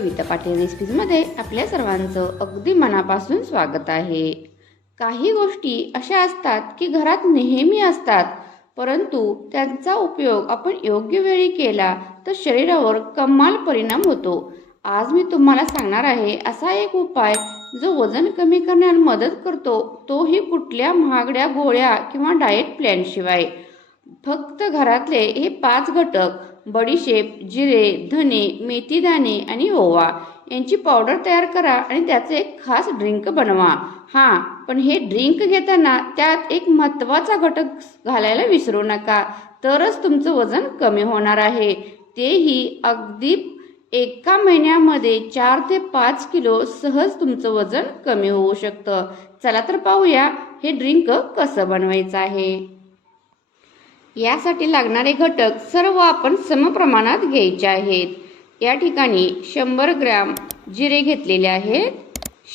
कविता पाटील रेसिपीजमध्ये आपल्या सर्वांचं अगदी मनापासून स्वागत आहे. काही गोष्टी अशा असतात की घरात नेहमी असतात परंतु त्यांचा उपयोग आपण योग्य वेळी केला तर शरीरावर कमाल परिणाम होतो. आज मी तुम्हाला सांगणार आहे असा एक उपाय जो वजन कमी करण्यात मदत करतो तोही कुठल्या महागड्या गोळ्या किंवा डाएट प्लॅनशिवाय. फक्त घरातले हे पाच घटक बडीशेप जिरे धने मेथीदाणे आणि ओवा यांची पावडर तयार करा आणि त्याचे एक खास ड्रिंक बनवा. हां पण हे ड्रिंक घेताना त्यात एक महत्त्वाचा घटक घालायला विसरू नका. तरच तुमचं वजन कमी होणार आहे. तेही अगदी एका महिन्यामध्ये चार ते पाच किलो सहज तुमचं वजन कमी होऊ शकतं. चला तर पाहूया हे ड्रिंक कसं बनवायचं आहे. यासाठी लागणारे घटक सर्व आपण समप्रमाणात घ्यायचे आहेत. या ठिकाणी शंभर ग्रॅम जिरे घेतलेले आहेत.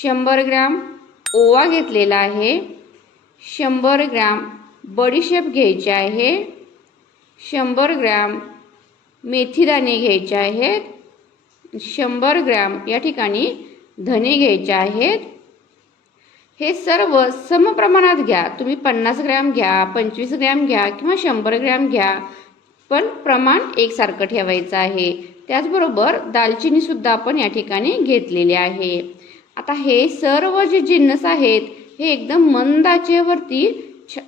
शंभर ग्रॅम ओवा घेतलेला आहे. शंभर ग्रॅम बडीशेप घ्यायचे आहे. शंभर ग्रॅम मेथीदाणे घ्यायचे आहेत. शंभर ग्रॅम या ठिकाणी धने घ्यायचे आहेत. हे सर्व समप्रमाणात घ्या. तुम्ही पन्नास ग्रॅम घ्या पंचवीस ग्रॅम घ्या किंवा शंभर ग्रॅम घ्या. पण प्रमाण एकसारखं ठेवायचं आहे. त्याचबरोबर दालचिनीसुद्धा आपण या ठिकाणी घेतलेली आहे. आता हे सर्व जे जिन्नस आहेत हे एकदम मंदाचेवरती छ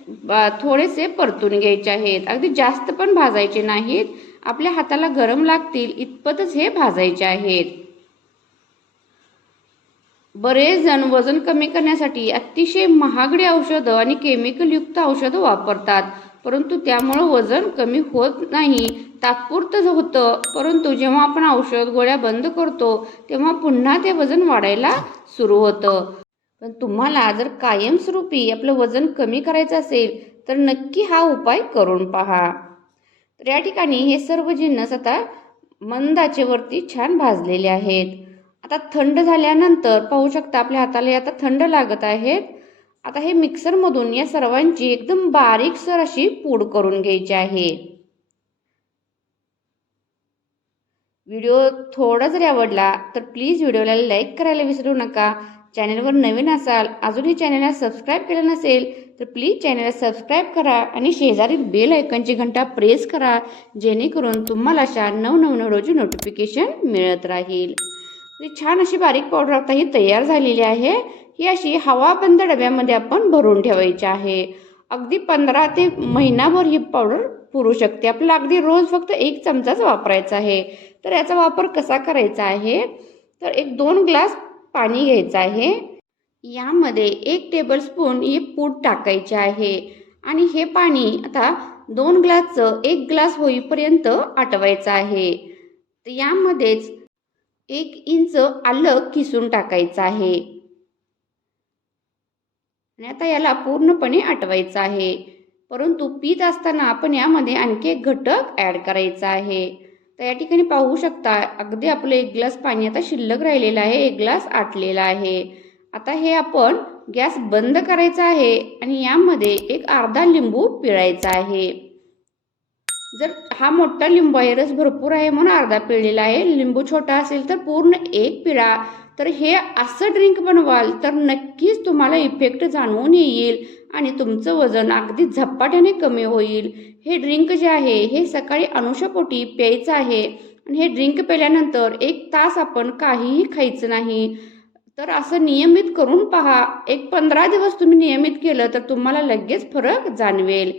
थोडेसे परतून घ्यायचे आहेत. अगदी जास्त पण भाजायचे नाहीत. आपल्या हाताला गरम लागतील इतपतच हे भाजायचे आहेत. बरेच जण वजन कमी करण्यासाठी अतिशय महागडी औषधं आणि केमिकलयुक्त औषधं वापरतात. परंतु त्यामुळं वजन कमी होत नाही तात्पुरतं होतं. परंतु जेव्हा आपण औषध गोळ्या बंद करतो तेव्हा पुन्हा ते वजन वाढायला सुरू होतं. पण तुम्हाला जर कायमस्वरूपी आपलं वजन कमी करायचं असेल तर नक्की हा उपाय करून पहा. तर या ठिकाणी हे सर्व जिन्नस आता मंदाचेवरती छान भाजलेले आहेत. आता थंड झाल्यानंतर पाहू शकता आपल्या हाताला आता थंड लागत आहेत. आता हे मिक्सरमधून या सर्वांची एकदम बारीकसर अशी पूड करून घ्यायची आहे. व्हिडिओ थोडा जरी आवडला तर प्लीज व्हिडिओला लाईक करायला विसरू नका. चॅनलवर नवीन असाल अजूनही चॅनलला सबस्क्राईब केलं नसेल तर प्लीज चॅनलला सबस्क्राईब करा आणि शेजारील बेल ऐकनची घंटा प्रेस करा जेणेकरून तुम्हाला अशा नवनवीन व्हिडिओची नोटिफिकेशन मिळत राहील. म्हणजे छान अशी बारीक पावडर आता ही तयार झालेली आहे. ही अशी हवाबंद डब्यामध्ये आपण भरून ठेवायची आहे. अगदी पंधरा ते महिनाभर ही पावडर पुरू शकते. आपल्याला अगदी रोज फक्त एक चमचाच वापरायचा आहे. तर याचा वापर कसा करायचा आहे? तर एक दोन ग्लास पाणी घ्यायचं आहे. यामध्ये एक टेबलस्पून ही पूड टाकायची आहे. आणि हे पाणी आता दोन ग्लासचं एक ग्लास होईपर्यंत आटवायचं आहे. तर यामध्येच एक इंच आलं किसून टाकायचं आहे. आणि आता याला पूर्णपणे आटवायचं आहे. परंतु पीत असताना आपण यामध्ये आणखी एक घटक ॲड करायचा आहे. तर या ठिकाणी पाहू शकता अगदी आपलं एक ग्लास पाणी आता शिल्लक राहिलेलं आहे एक ग्लास आटलेला आहे. आता हे आपण गॅस बंद करायचा आहे आणि यामध्ये एक अर्धा लिंबू पिळायचा आहे. जर हा मोठा लिंबू आहे रस भरपूर आहे म्हणून अर्धा पिळलेला आहे लिंबू छोटा असेल तर पूर्ण एक पिळा. तर हे असं ड्रिंक बनवाल तर नक्कीच तुम्हाला इफेक्ट जाणवून येईल आणि तुमचं वजन अगदी झपाट्याने कमी होईल. हे ड्रिंक जे आहे हे सकाळी अनुषापोटी प्यायचं आहे आणि हे ड्रिंक प्यायल्यानंतर एक तास आपण काहीही खायचं नाही. तर असं नियमित करून पहा. एक पंधरा दिवस तुम्ही नियमित केलं तर तुम्हाला लगेच फरक जाणवेल.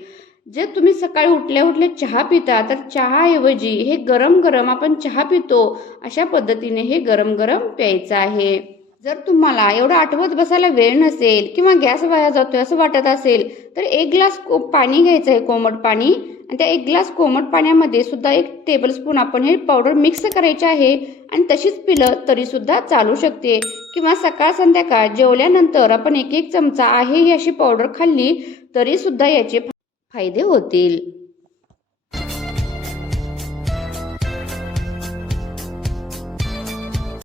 जे तुम्ही सकाळी उठल्या उठल्या चहा पिता तर चहाऐवजी हे गरम गरम आपण चहा पितो अशा पद्धतीने हे गरम गरम प्यायचं आहे. जर तुम्हाला एवढं आठवत बसायला वेळ नसेल किंवा गॅस वाया जातोय असं वाटत असेल तर एक ग्लास को पाणी घ्यायचं आहे कोमट पाणी. आणि त्या एक ग्लास कोमट पाण्यामध्ये सुद्धा एक टेबलस्पून आपण हे पावडर मिक्स करायचे आहे. आणि तशीच पिलं तरीसुद्धा चालू शकते. किंवा सकाळ संध्याकाळ जेवल्यानंतर आपण एक एक चमचा आहे ही अशी पावडर खाल्ली तरीसुद्धा याचे फायदे होतील.